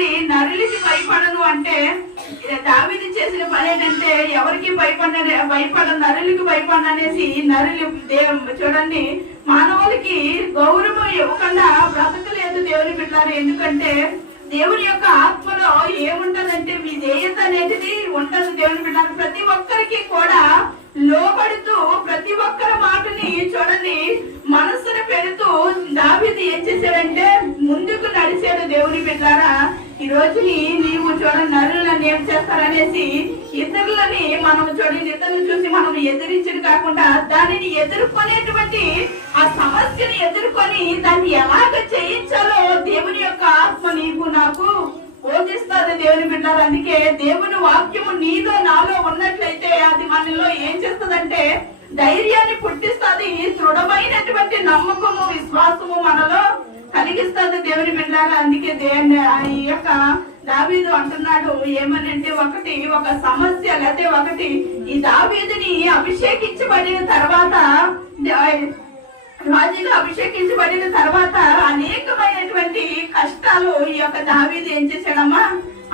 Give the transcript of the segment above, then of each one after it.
చూడండి, నరులకి భయపడను అంటే దావీదు చేసిన పని ఏంటంటే ఎవరికి భయపడ నరులకి భయపడనేసి నరులు చూడండి మానవులకి గౌరవం ఇవ్వకుండా బ్రతకలేదు దేవుని బిడ్డలారు. ఎందుకంటే దేవుని యొక్క ఆత్మలో ఏముంటదంటే విధేయత అనేది ఉంటది దేవుని బిడ్డలారు. ప్రతి ఒక్కరికి కూడా లోబడుతూ ప్రతి ఒక్కరి మాటని చూడండి మనస్సును పెడుతూ దావీదు ఏం చేశాడంటే ముందుకు నడిచాడు దేవుని బిడ్డలారా. ఈ రోజు నీవు చూడండి నరులను ఏం చేస్తారనేసి ఇతరులని మనం చూడండి ఇతరులను చూసి మనం ఎదిరించడం కాకుండా దానిని ఎదుర్కొనేటువంటి ఆ సమస్యను ఎదుర్కొని దాన్ని ఎలాగ చేయించాలో దేవుని యొక్క ఆత్మ నీకు నాకు బోధిస్తుంది దేవుని బిడ్డలారా. అందుకే దేవుని వాక్యము నీలో నాలో ఉన్నట్లయితే అది మనలో ఏం చేస్తుందంటే ధైర్యాన్ని పుట్టిస్తుంది, దృఢమైనటువంటి నమ్మకము విశ్వాసము మనలో కలిగిస్తుంది దేవుని బిడ్డలారా. అందుకే ఈ యొక్క దావీదు అంటున్నాడు ఏమనంటే ఒక సమస్య లేకపోతే ఒకటి ఈ దావీదుని అభిషేకించబడిన తర్వాత రాజుగా అభిషేకించబడిన తర్వాత అనేకమైనటువంటి కష్టాలు ఈ యొక్క దావీదు ఏం చేశాడమ్మా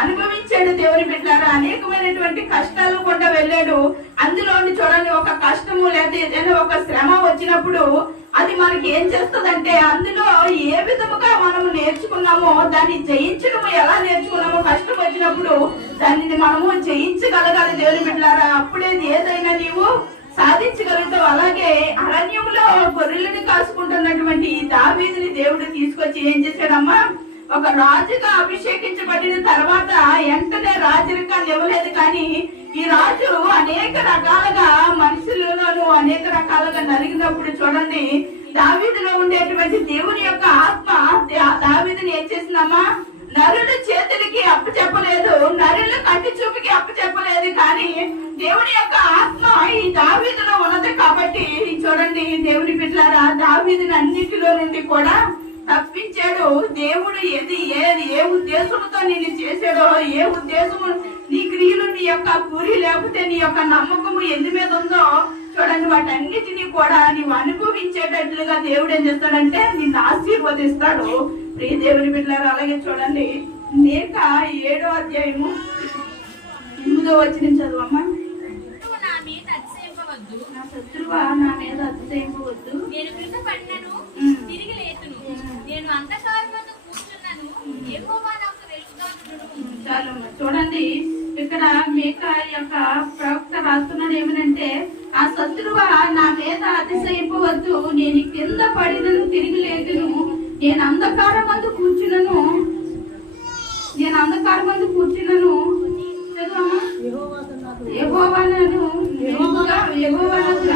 అనుభవించాడు దేవుని బిడ్డలారా. అనేకమైనటువంటి కష్టాలు కూడా వెళ్ళాడు. అందులోని చూడండి ఒక కష్టము లేదా ఏదైనా ఒక శ్రమ వచ్చినప్పుడు అది మనకి ఏం చేస్తుందంటే అందులో ఏ విధముగా మనము నేర్చుకున్నామో దాన్ని జయించడము ఎలా నేర్చుకున్నామో కష్టం వచ్చినప్పుడు దానిని మనము జయించగలగాలి దేవుని బిడ్డలారా. అప్పుడే ఏదైనా నీవు సాధించగలుగుతావు. అలాగే అరణ్యంలో గొర్రెలను కాసుకుంటున్నటువంటి ఈ దావీదుని దేవుడు తీసుకొచ్చి ఏం చేశాడమ్మా ఒక రాజుగా అభిషేకించబడిన తర్వాత వెంటనే రాజరికాన్ని ఇవ్వలేదు. కానీ ఈ రాజు అనేక రకాలుగా మనుషులలోనూ అనేక రకాలుగా నలిగినప్పుడు చూడండి దావీదులో ఉండేటువంటి దేవుని యొక్క ఆత్మ దావీదుని ఏం చేసిందమ్మా నరుల చేతులకి అప్పు చెప్పలేదు, నరుల కంటి చూపుకి అప్పు చెప్పలేదు. కానీ దేవుని యొక్క ఆత్మ ఈ దావీదులో ఉన్నది కాబట్టి చూడండి దేవుని బిడ్డలారా దావీదుని అన్నిటిలో నుండి కూడా తప్పించాడు. దేవుడు ఏ ఉద్దేశంతో నేను చేశాడో ఏ ఉద్దేశము నీ క్రియలు నీ యొక్క గురి లేకపోతే నీ యొక్క నమ్మకము ఎందు మీద ఉందో చూడండి వాటన్నిటినీ కూడా నీవు అనుభవించేటట్లుగా దేవుడు ఏం చేస్తాడంటే నిన్ను ఆశీర్వదిస్తాడు. ప్రియ దేవుని బిడ్డలారా అలాగే చూడండి మీక 7వ అధ్యాయము 8వ వచనం చదువమ్మా. నా శత్రువా నా మీద అతిశయింపవద్దు, నేను క్రింద పడినను తిరిగి లేతును, నేను అంధకారమందు కూర్చున్నాను, యెహోవా నాకు వెలుగుగా ఉండును. చాలమ్మా చూడండి ఇక్కడ మీక యొక్క ప్రవక్త రాస్తున్నాడు ఏమనంటే ఆ శత్రువా నా మీద అతిశయింపవద్దు, నేను కింద పడినను తిరిగి లేతును, నేను అంధకారమందు కూర్చున్నాను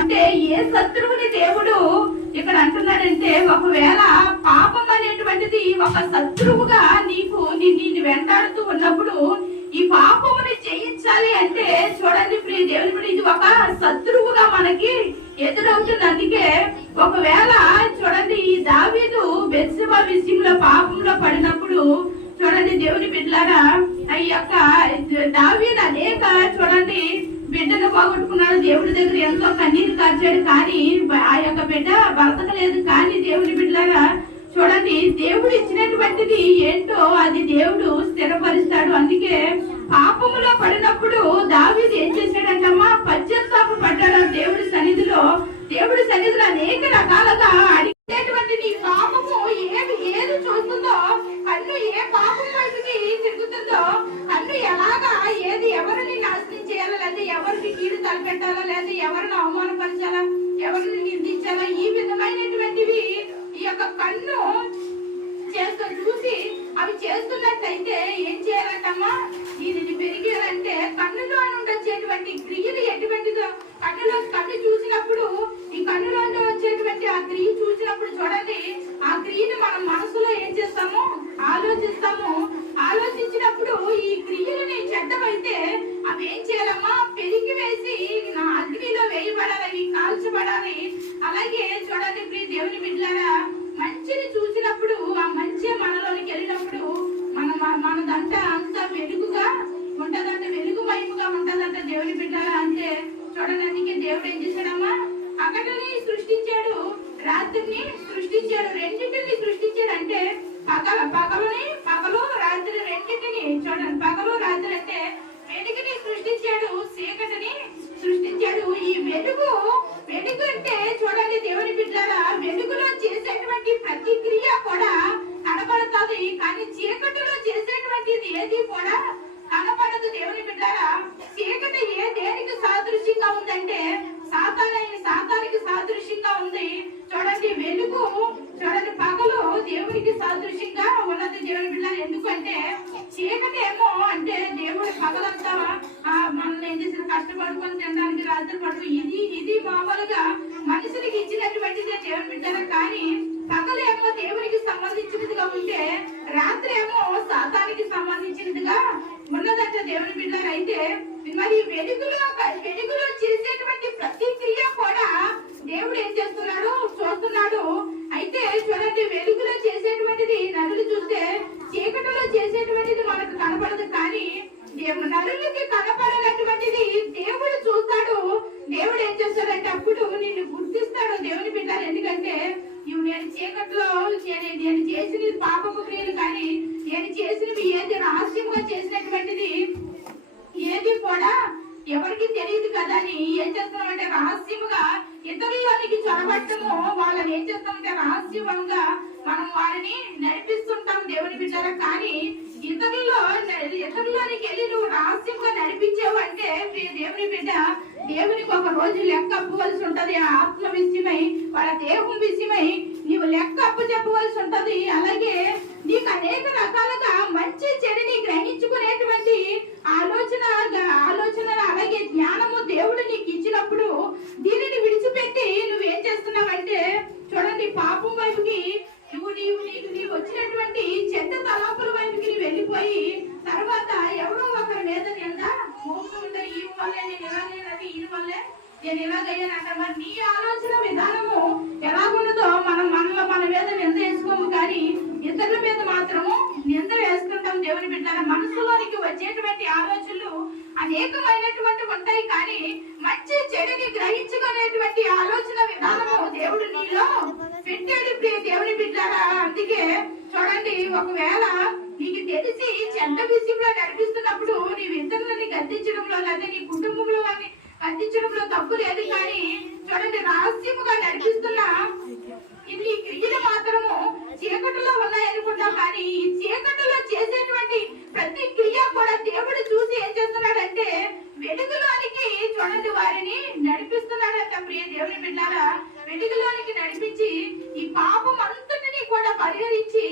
అంటే ఏ శత్రువుని దేవుడు ఇక్కడ అంటున్నాడంటే ఒకవేళ పాపం అనేటువంటిది ఒక శత్రువుగా నిన్ను వెంటాడుతూ ఉన్నప్పుడు ఈ పాపముని జయించాలి అంటే చూడండి ప్రియ దేవుని ఇది ఒక శత్రువుగా మనకి ఎదురవుతుంది. అందుకే ఒకవేళ చూడండి ఈ దావీదు బెత్షెబా విషయంలో పాపంలో పడినప్పుడు చూడండి దేవుని బిడ్డలారా ఈ యొక్క దావీదు అనేక చూడండి బిడ్డను పోగొట్టుకున్నాడు. దేవుడి దగ్గర ఎంతో కన్నీరు కార్చాడు. కానీ ఆ యొక్క బిడ్డ బ్రతకలేదు. కానీ దేవుని బిడ్డలారా చూడండి దేవుడు ఇచ్చినటువంటిది ఏంటో అది దేవుడు స్థిరపరుస్తాడు. అందుకే పాపములో పడినప్పుడు దావీదు ఏం చేశాడంటమ్మా పశ్చాత్తాప పడ్డాడు దేవుడి సన్నిధిలో. దేవుడి సన్నిధిలో అనేక రకాలుగా అడిగేటువంటి నీ పాపము ఏది చూస్తుందో కన్ను ఏ పాపం వైపుకి తిరుగుతుందో కన్ను ఎలాగా ఏది ఎవరిని నాశనం చేయాలా లేదా ఎవరికి కీడు తలపెట్టాలా లేదా ఎవరిని అవమానపరచాలా ఎవరిని నిందించాలా ఈ విధమైనటువంటివి ఈ యొక్క కన్ను చూసి అవి చేస్తున్నట్లయితే ఏం చేయాలంటమ్మా దీనిని పెరిగారంటే కన్నులో నుండి వచ్చేటువంటి క్రియలు ఎటువంటిదో కన్ను చూసినప్పుడు ఈ కన్నులో వచ్చేటువంటి ఆ క్రియ చూసినప్పుడు చూడండి ఆ క్రియను మనం మనసులో ఏం చేస్తాము ఆలోచించినప్పుడు ఈ క్రియలని చెడ్డమైతే అవి ఏం చేయాలమ్మా పెరిగి వేసి నా అగ్నిలో వేయబడాలి, అవి కాల్చబడాలి. అలాగే చూడండి ప్రియ దేవుని బిడ్డలారా మంచిని చూసినప్పుడు ఆ మంచి మనలోనికి వెళ్ళినప్పుడు మనదంట అంత వెలుగుగా ఉంటదంట, వెలుగుమయముగా ఉంటదంట దేవుని బిడ్డారా. అంటే చూడండి అందుకే దేవుడు ఏం చేశాడమ్మా పగటిని సృష్టించాడు, రాత్రిని సృష్టించాడు, రెండింటిని సృష్టించాడు. అంటే పగలు రాత్రి రెండింటిని చీకటి దేనికి సాదృశ్యంగా ఉందంటే సాతానికి సాదృశ్యంగా ఉంది. చూడండి వెలుగు, చూడండి పగలు దేవునికి సాదృశ్యంగా ఉన్నది దేవుని బిడ్డలు. ఎందుకంటే చీకటి ఏమో అంటే దేవుడు పగలంతా మనల్ని ఏం చేసిన కష్టపడుకొని తినడానికి రాత్రి పడుకు ఇది మామూలుగా మనుషులకి ఇచ్చినటువంటిదే దేవుని బిడ్డలు. కానీ పగలు ఏమో దేవునికి సంబంధించినదిగా ఉంటే రాత్రి ఏమో సాతానికి సంబంధించినదిగా ఉన్నదంటే దేవుని బిడ్డలు. అయితే మరి వెలుగులో చేసేటువంటి ప్రతి క్రియ కూడా దేవుడు ఏం చేస్తున్నాడు చూస్తున్నాడు. అయితే చూడండి వెలుగులో చేసేటువంటిది నరులు చూస్తే చీకటిలో చేసేటువంటిది మనకు కనపడదు. కానీ నరులకి కనపడనటువంటిది దేవుడు చూస్తాడు. దేవుడు ఏం చేస్తాడంటే అప్పుడు నిన్ను గుర్తిస్తాడు దేవుని బిడ్డలు. ఎందుకంటే నేను చీకట్లో నేను చేసినది పాపపు క్రియలు, కానీ నేను చేసినవి ఏది రహస్యంగా చేసినటువంటిది ఏది కూడా ఎవరికి తెలియదు కదా అని ఏం చేస్తున్నామంటే రహస్యముగా ఇతరులకి చొరబట్టము, వాళ్ళని ఏం చేస్తామంటే రహస్యంగా మనం వారిని నడిపిస్తుంటాం దేవుని బిడ్డల. కానీ ఇతరులకి వెళ్ళి నువ్వు రహస్యంగా నడిపించావు అంటే దేవుని బిడ్డ దేవునికి ఒక రోజు లెక్క అప్పవలసి ఉంటది. ఆత్మ విషయమై వాళ్ళ దేహం విషయమై నీవు లెక్క అప్పు చెప్పవలసి ఉంటది. అలాగే నీకు అనేక రకాలుగా మంచి చెడుని గ్రహించుకునేటువంటి ఆలోచన అలాగే జ్ఞానము దేవుడు నీకు ఇచ్చినప్పుడు దీనిని విడిచిపెట్టి నువ్వేం చేస్తున్నావంటే చూడండి పాపం వైపుకి నీకు వచ్చినటువంటి చెడ్డ తలాపుల వైపుకి నువ్వు వెళ్ళిపోయి తర్వాత ఎవరో ఒకరి మీద నింద మోసుకుంటే ఈ వల్లే నేను ఇలాగైనది, ఈ వల్లే నేను ఇలాగయ్యానంట. మరి నీ ఆలోచన విధానము ఎలాగున్నదో మన మీద నింద వేసుకోము, కానీ ఇతరుల మీద మాత్రము నింద వేసుకుంటాం దేవుని బిడ్డల. మనసులోనికి వచ్చేటువంటి ఆలోచనలు అనేకమైనటువంటి ఉంటాయి, కానీ మంచి చెడుని గ్రహించుకునేటువంటి ఆలోచన విధానము దేవుడు నీలో పెట్టాడు దేవుని బిడ్డల. అందుకే చూడండి ఒకవేళ నీకు తెలిసి చెడ్డ విషయంలో నడిపిస్తున్నప్పుడు నీవు ఇతరులని గద్దించడంలో లేదా నీ కుటుంబంలో గద్దించడంలో తప్పు లేదు. కానీ చూడండి రహస్యముగా నడిపిస్తున్నా ఇది క్రియలు మాత్రము చీకటిలో ఉన్నాయనుకుంటాం, కానీ ఈ చీకటిలో చేసేటువంటి ప్రతి క్రియ కూడా దేవుడు చూసి ఏం చేస్తున్నాడంటే వెలుగులోనికి చూడండి వారిని నడిపిస్తున్నాడంట. ప్రియ దేవుని బిడ్డారా, వెలుగులోనికి నడిపించి ఈ పాపం అంతటిని కూడా పరిహరించి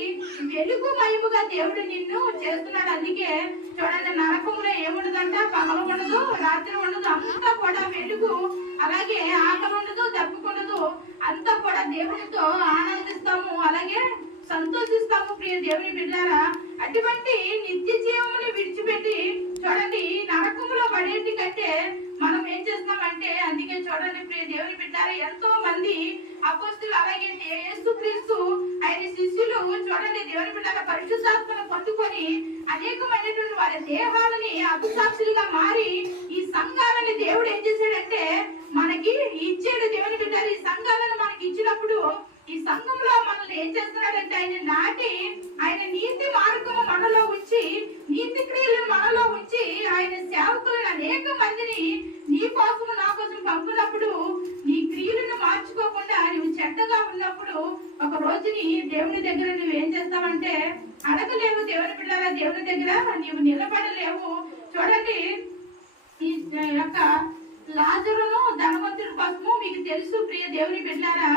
వెలుగు మయముగా దేవుడు నిన్ను చేస్తున్నాడు. అందుకే చూడండి నరకంలో ఏముండదంట, పగలు ఉండదు, రాత్రి ఉండదు, అంతా కూడా వెలుగు. అలాగే ఆకలి ఉండదు, దప్పుకుండదు, అంతా కూడా దేవునితో ఆనందిస్తాము, అలాగే సంతోషిస్తాము. ప్రియ దేవుని బిడ్డారా, అటువంటి నిత్య జీవముని విడిచిపెట్టి చూడండి నరకములో పడేటి కంటే మనం ఏం చేస్తామంటే, అందుకే చూడండి ప్రియ దేవుని బిడ్డారా, ఎంతో మంది అపోస్తులు అలాగే యేసుక్రీస్తు ఆయన శిష్యులు చూడండి దేవుని బిడ్డారా పరిశుద్ధాత్మను పొందుకొని అనేకమైనటువంటి వారి దేహాలని అభిసాక్షులుగా మారి ఈ సంఘాలని దేవుడు ఏం చేశాడంటే మనకి ఇచ్చాడు. దేవుని బిడ్డారు ఈ సంఘాలను మనకి ఇచ్చినప్పుడు ఈ సంఘంలో మనల్ని ఏం చేస్తున్నాడంటే ఆయన నాటి ఆయన నీతి మార్గము మనలో ఉంచి నీతి క్రియలను మనలో ఉంచి ఆయన సేవకులను అనేక మందిని నీ కోసము నా కోసం పంపినప్పుడు నీ క్రియలను మార్చుకోకుండా నువ్వు చెడ్డగా ఉన్నప్పుడు ఒక రోజుని దేవుని దగ్గర నువ్వేం చేస్తావంటే అడగలేవు. దేవుని బిడ్డల దేవుని దగ్గర నీవు నిలబడలేవు. చూడండి ఈ యొక్క లాజరును ధనవంతుడి కోసము మీకు తెలుసు ప్రియ దేవుని బిడ్డారా,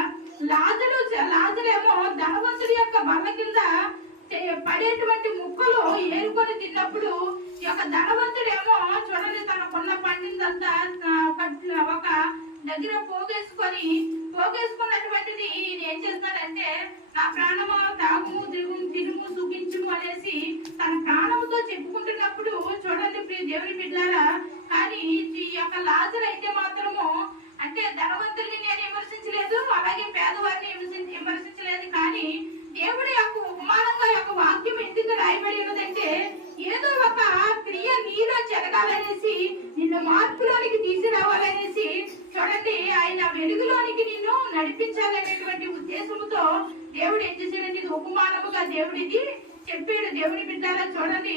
లాజరేమో ధనవంతుడి యొక్క బల్ల కింద పడేటువంటి ముక్కలు ఏరుకొని తిన్నప్పుడు ఈ యొక్క ధనవంతుడేమో చూడండి తనకున్న పండిందంతా ఒక దగ్గర పోగేసుకున్నటువంటిది ఏం చేస్తాడంటే నా ప్రాణమా తాగుము తిరుము సుఖించుము అనేసి తన ప్రాణముతో చెప్పుకుంటున్నప్పుడు చూడండి ప్రియ దేవుని బిడ్డారా. కానీ ఈ యొక్క లాజరు అయితే మాత్రము అంటే ధనవంతుల్ని నేను విమర్శించలేదు, అలాగే పేదవారిని విమర్శించలేదు, కానీ దేవుడి యొక్క ఉపమానంగా యొక్క వాక్యం ఎందుకు రాయబడి ఉన్నదంటే ఏదో ఒక క్రియ నీలో జరగాలనేసి నిన్ను మార్పులోనికి తీసుకురావాలనేసి చూడండి ఆయన వెలుగులోనికి నిన్ను నడిపించాలనేటువంటి ఉద్దేశంతో దేవుడు ఏం చేశాడంటే ఇది ఉపమానముగా దేవుడిది చెప్పాడు. దేవుని బిడ్డారా చూడండి